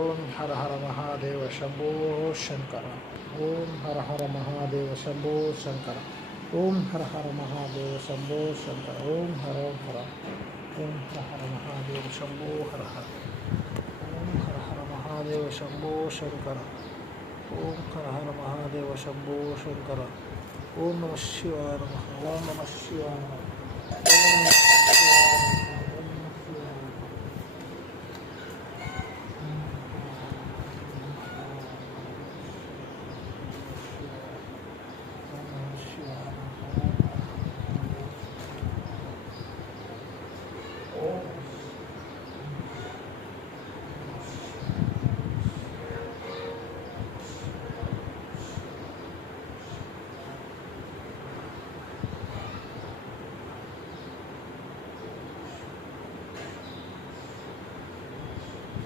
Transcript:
ఓం హర హర మహాదేవ శంభో శంకర. ఓం హర హర మహాదేవ శంభో శంకర. ఓం హర హర మహాదేవ శంభో శంకర. ఓం హర హర. ఓం హర హర మహాదేవ శంభో హర హర. ఓం హర హర మహాదేవ శంభో శంకర. ఓం హర హర మహాదేవ శంభో శంకర. ఓం నమ శివాయ నమః. ఓం నమ శివాయ నమః. ఓం